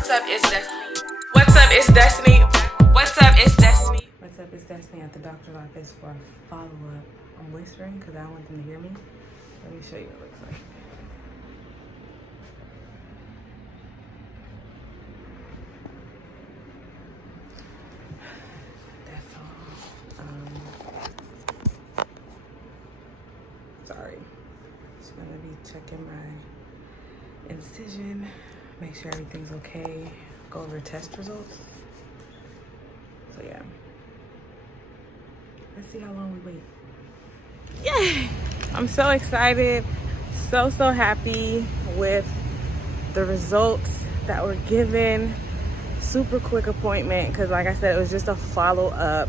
What's up, it's Destaynee. What's up, it's Destaynee. What's up, it's Destaynee. What's up, it's Destaynee at the doctor's office for a follow-up. I'm whispering because I don't want them to hear me. Let me show you what it looks like. That's all. Sorry. Just gonna be checking my incision, make sure everything's okay, go over test results. So yeah, let's see how long we wait. Yay! I'm so excited, so happy with the results that were given. Super quick appointment because, like I said, it was just a follow-up.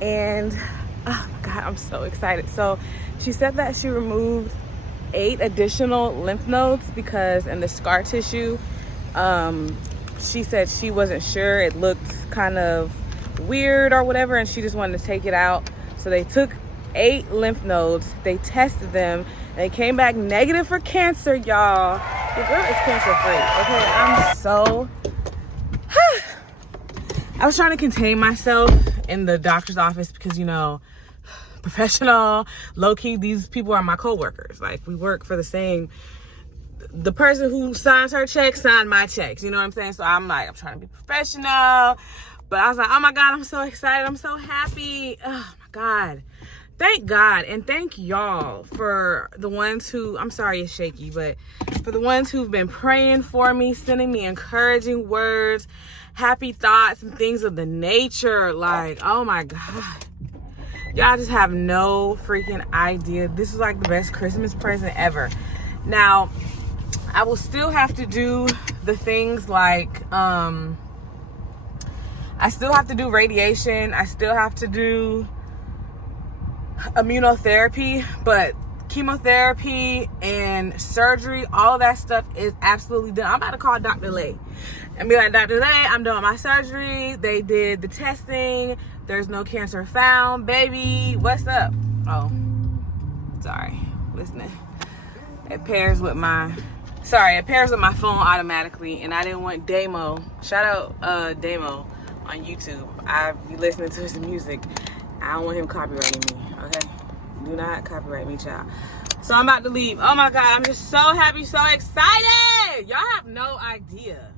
And oh God, I'm so excited. So she said that she removed 8 additional lymph nodes because in the scar tissue, she said she wasn't sure, it looked kind of weird or whatever, and she just wanted to take it out. So they took 8 lymph nodes, they tested them, and they came back negative for cancer, y'all. The girl is cancer free. Okay, I'm so I was trying to contain myself in the doctor's office because, you know, professional, low-key, these people are my co-workers. Like, we work for the same, the person who signs her checks signed my checks, you know what I'm saying? So I'm like, I'm trying to be professional, but I was like, oh my God, I'm so excited, I'm so happy. Oh my God, thank God, and thank y'all for the ones who, I'm sorry it's shaky, but for the ones who've been praying for me, sending me encouraging words, happy thoughts, and things of the nature. Like, oh my God, y'all just have no freaking idea. This is like the best Christmas present ever. Now, I will still have to do the things like, I still have to do radiation. I still have to do immunotherapy, but chemotherapy and surgery, all of that stuff is absolutely done. I'm about to call Dr. Lay and be like, Dr. Lay, I'm done with my surgery. They did the testing. There's no cancer found. Baby, what's up? Oh, sorry. Listening. It pairs with my phone automatically, and I didn't want Damo. Shout out Damo on YouTube. I be listening to his music. I don't want him copyrighting me, okay? Do not copyright me, child. So I'm about to leave. Oh my God, I'm just so happy, so excited. Y'all have no idea.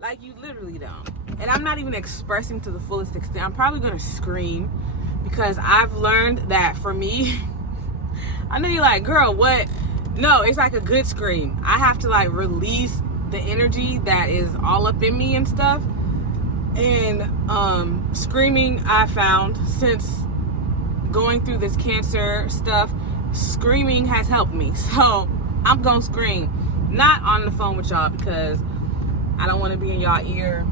Like, you literally don't. And I'm not even expressing to the fullest extent. I'm probably gonna scream because I've learned that for me, I know you're like, girl, what? No, it's like a good scream. I have to like release the energy that is all up in me and stuff. And screaming, I found, since going through this cancer stuff, screaming has helped me. So I'm gonna scream. Not on the phone with y'all because I don't want to be in y'all ear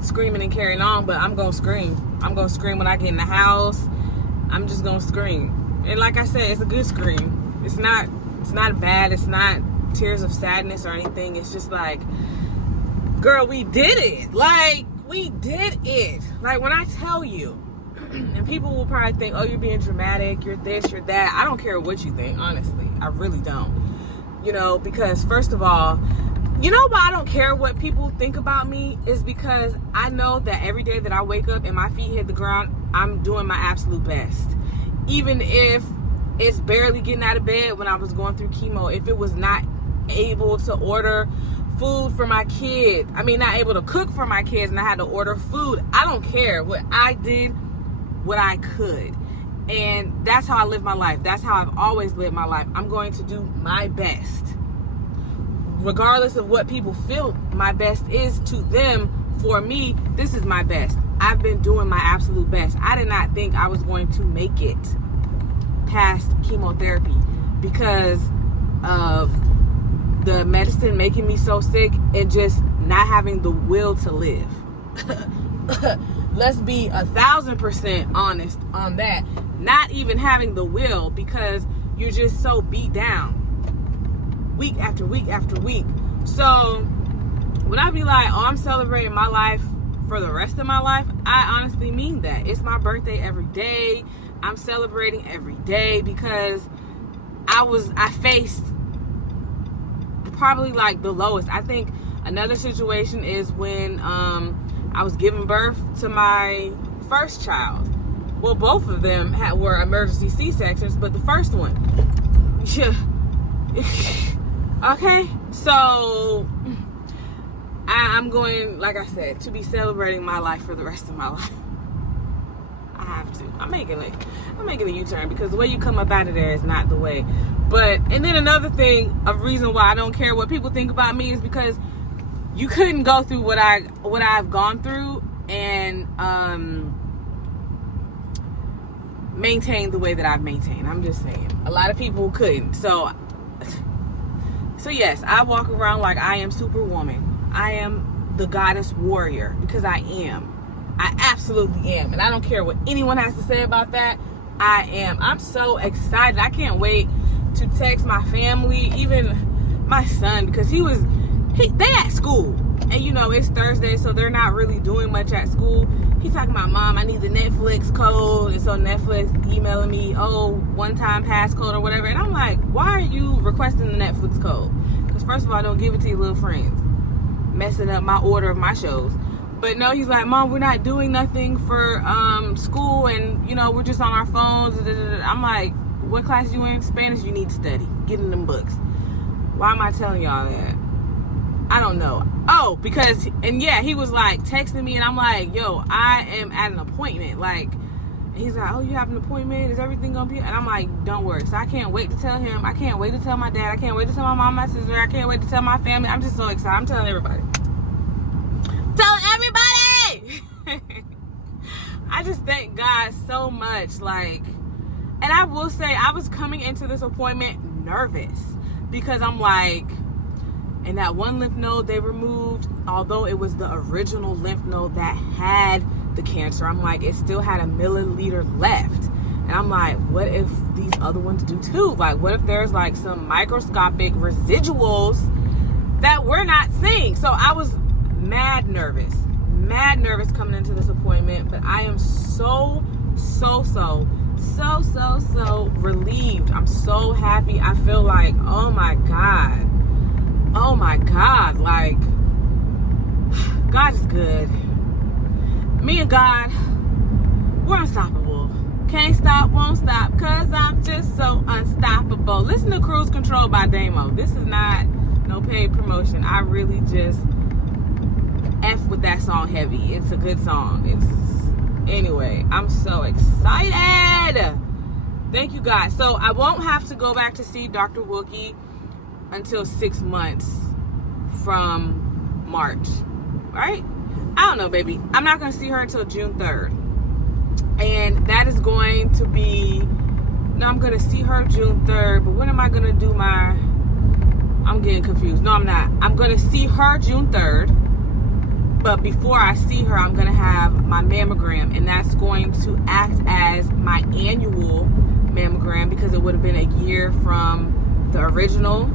screaming and carrying on, but I'm gonna scream. I'm gonna scream when I get in the house. I'm just gonna scream. And like I said, it's a good scream. It's not bad. It's not tears of sadness or anything. It's just like, girl, we did it. Like, we did it. Like, when I tell you, and people will probably think, oh, you're being dramatic, you're this, you're that. I don't care what you think, honestly. I really don't. You know, because first of all, you know why I don't care what people think about me is because I know that every day that I wake up and my feet hit the ground, I'm doing my absolute best. Even if it's barely getting out of bed when I was going through chemo, if it was not able to order food for my kid, not able to cook for my kids and I had to order food, I don't care. What I did, what I could. And that's how I live my life. That's how I've always lived my life. I'm going to do my best. Regardless of what people feel my best is to them, for me, this is my best. I've been doing my absolute best. I did not think I was going to make it past chemotherapy because of the medicine making me so sick and just not having the will to live. Let's be 1,000% honest on that. Not even having the will because you're just so beat down week after week after week. So when I be like, oh, I'm celebrating my life for the rest of my life, I honestly mean that. It's my birthday every day. I'm celebrating every day because I faced probably like the lowest. I think Another situation is when I was giving birth to my first child. Well, both of them were emergency C-sections, but the first one, yeah. Okay, so I'm going, like I said, to be celebrating my life for the rest of my life. I have to. I'm making a U-turn because the way you come up out of there is not the way. But, and then another thing, a reason why I don't care what people think about me is because you couldn't go through what I've gone through and maintain the way that I've maintained. I'm just saying. A lot of people couldn't. So yes, I walk around like I am Superwoman. I am the goddess warrior because I am. I absolutely am. And I don't care what anyone has to say about that. I am. I'm so excited. I can't wait to text my family, even my son, because they at school. And you know, it's Thursday, so they're not really doing much at school. He's talking about, Mom, I need the Netflix code. And so Netflix emailing me, one-time passcode or whatever. And I'm like, why are you requesting the Netflix code? Because first of all, I don't give it to your little friends. Messing up my order of my shows. But no, he's like, Mom, we're not doing nothing for school. And, you know, we're just on our phones. I'm like, what class you in? Spanish, you need to study. Get in them books. Why am I telling y'all that? I don't know. Oh, because, and yeah, he was like texting me and I'm like, yo, I am at an appointment. Like, he's like, oh, you have an appointment? Is everything gonna be? And I'm like, don't worry. So I can't wait to tell him. I can't wait to tell my dad. I can't wait to tell my mom, my sister. I can't wait to tell my family. I'm just so excited. I'm telling everybody. Telling everybody! I just thank God so much. Like, and I will say, I was coming into this appointment nervous because I'm like, and that one lymph node they removed, although it was the original lymph node that had the cancer, I'm like, it still had a milliliter left. And I'm like, what if these other ones do too? Like, what if there's like some microscopic residuals that we're not seeing? So I was mad nervous coming into this appointment. But I am so relieved. I'm so happy. I feel like, oh my God, like, God is good. Me and God, we're unstoppable. Can't stop, won't stop, cause I'm just so unstoppable. Listen to Cruise Control by Damo. This is not no paid promotion. I really just F with that song heavy. It's a good song. Anyway, I'm so excited. Thank you guys. So I won't have to go back to see Dr. Wookie until 6 months from March, right? I don't know, baby. I'm not going to see her until June 3rd. And that is going to be, no, I'm going to see her June 3rd, but when am I going to do I'm getting confused. No, I'm not. I'm going to see her June 3rd, but before I see her, I'm going to have my mammogram, and that's going to act as my annual mammogram because it would have been a year from the original.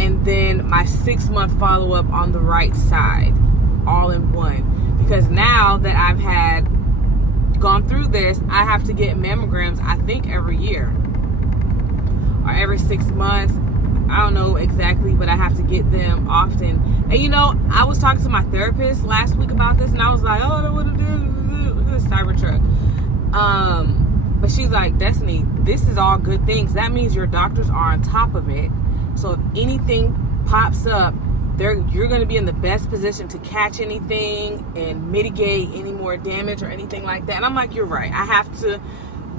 And then my 6-month follow-up on the right side, all in one. Because now that I've gone through this, I have to get mammograms, I think every year or every 6 months. I don't know exactly, but I have to get them often. And you know, I was talking to my therapist last week about this, and I was like, oh, I don't want to do this Cybertruck. But she's like, Destiny, this is all good things. That means your doctors are on top of it. So if anything pops up, you're going to be in the best position to catch anything and mitigate any more damage or anything like that. And I'm like, you're right.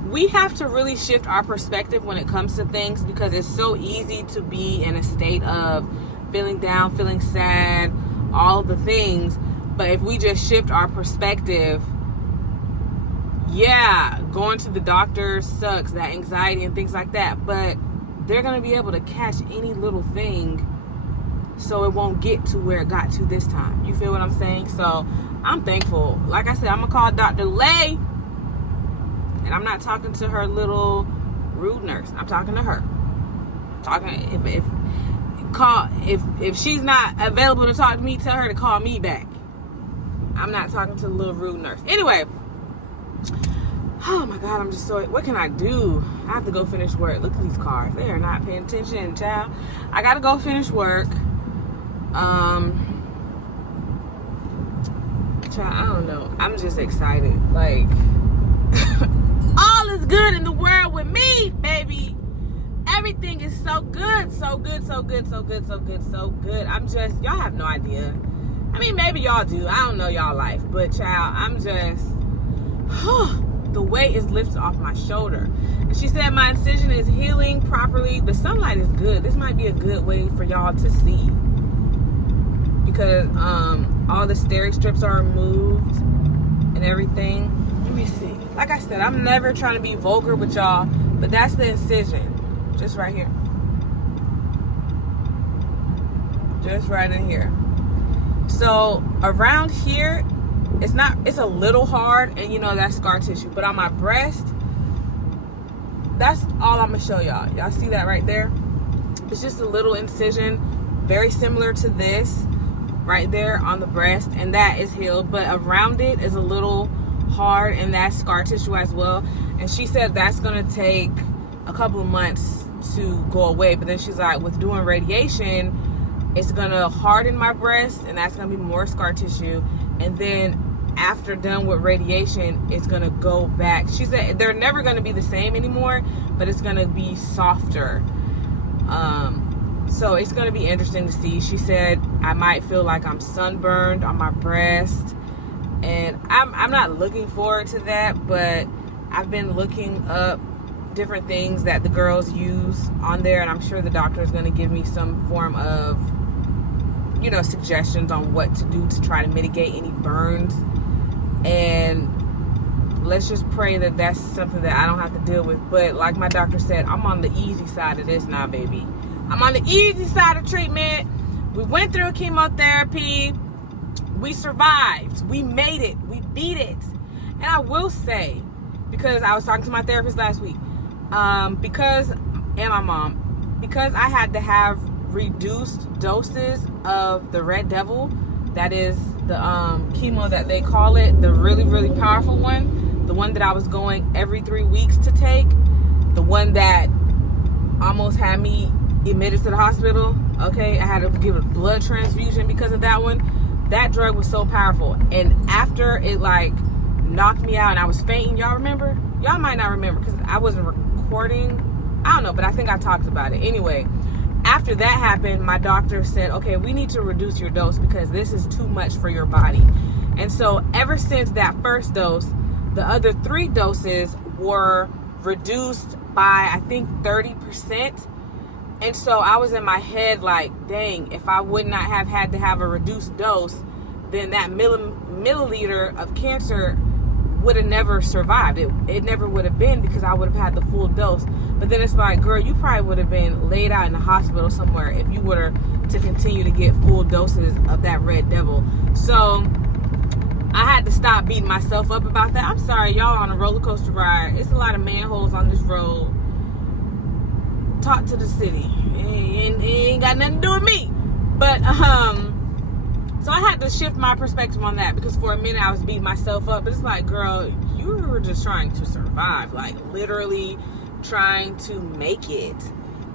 We have to really shift our perspective when it comes to things, because it's so easy to be in a state of feeling down, feeling sad, all the things. But if we just shift our perspective, yeah, going to the doctor sucks, that anxiety and things like that. But they're going to be able to catch any little thing so it won't get to where it got to this time. You feel what I'm saying? So I'm thankful. Like I said, I'm going to call Dr. Lay. And I'm not talking to her little rude nurse. I'm talking to her. If she's not available to talk to me, tell her to call me back. I'm not talking to the little rude nurse. Anyway, Oh my God, I'm just so, what can I do? I have to go finish work. Look at these cars. They are not paying attention, child. I gotta go finish work. Child, I don't know. I'm just excited. Like, all is good in the world with me, baby. Everything is so good, so good, so good, so good, so good, so good. I'm just, y'all have no idea. I mean, maybe y'all do. I don't know y'all life. But, child, I'm just, the weight is lifted off my shoulder. And she said my incision is healing properly. The sunlight is good. This might be a good way for y'all to see. Because all the steri strips are removed and everything. Let me see. Like I said, I'm never trying to be vulgar with y'all. But that's the incision. Just right here. Just right in here. So around here, it's a little hard, and you know that's scar tissue. But on my breast, that's all I'm gonna show y'all. Y'all see that right there? It's just a little incision, very similar to this right there on the breast, and that is healed. But around it is a little hard, and that's scar tissue as well. And she said that's gonna take a couple of months to go away. But then she's like, with doing radiation, it's gonna harden my breast, and that's gonna be more scar tissue. And then after done with radiation, it's gonna go back. She said they're never gonna be the same anymore, but it's gonna be softer. So it's gonna be interesting to see. She said I might feel like I'm sunburned on my breast, and I'm not looking forward to that. But I've been looking up different things that the girls use on there, and I'm sure the doctor is gonna give me some form of, you know, suggestions on what to do to try to mitigate any burns. And let's just pray that that's something that I don't have to deal with. But like my doctor said, I'm on the easy side of this now, baby. I'm on the easy side of treatment. We went through chemotherapy. We survived. We made it. We beat it. And I will say, because I was talking to my therapist last week, and my mom, because I had to have reduced doses of the Red Devil, that is the chemo that they call it, the really, really powerful one, the one that I was going every 3 weeks to take, the one that almost had me admitted to the hospital. Okay, I had to give a blood transfusion because of that one. That drug was so powerful, and after it like knocked me out and I was fainting, y'all remember? Y'all might not remember because I wasn't recording. I don't know, but I think I talked about it. Anyway, after that happened, my doctor said, okay, we need to reduce your dose because this is too much for your body. And so ever since that first dose, the other 3 doses were reduced by, I think, 30%. And so I was in my head like, dang, if I would not have had to have a reduced dose, then that milliliter of cancer would have never survived. It never would have been, because I would have had the full dose. But then it's like, girl, you probably would have been laid out in the hospital somewhere if you were to continue to get full doses of that Red Devil. So I had to stop beating myself up about that. I'm sorry, y'all on a roller coaster ride. It's a lot of manholes on this road. Talk to the city. It ain't got nothing to do with me. But so I had to shift my perspective on that, because for a minute I was beating myself up. But it's like, girl, you were just trying to survive, like literally trying to make it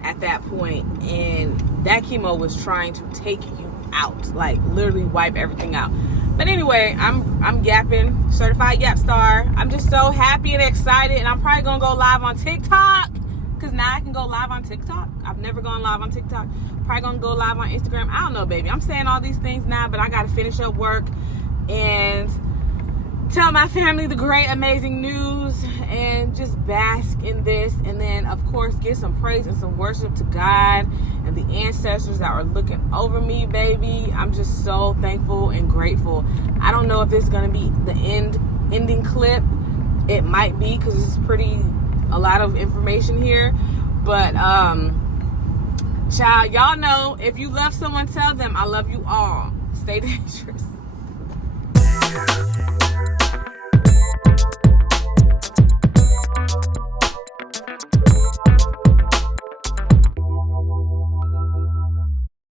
at that point. And that chemo was trying to take you out, like literally wipe everything out. But anyway, I'm yapping, certified yap star. I'm just so happy and excited, and I'm probably gonna go live on TikTok, because now I can go live on TikTok. I've never gone live on TikTok. Probably gonna go live on Instagram. I don't know, baby. I'm saying all these things now, but I gotta finish up work and tell my family the great, amazing news, and just bask in this. And then, of course, give some praise and some worship to God and the ancestors that are looking over me, baby. I'm just so thankful and grateful. I don't know if this is gonna be the ending clip. It might be, because it's a lot of information here. But child, y'all know, if you love someone, tell them I love you all. Stay dangerous.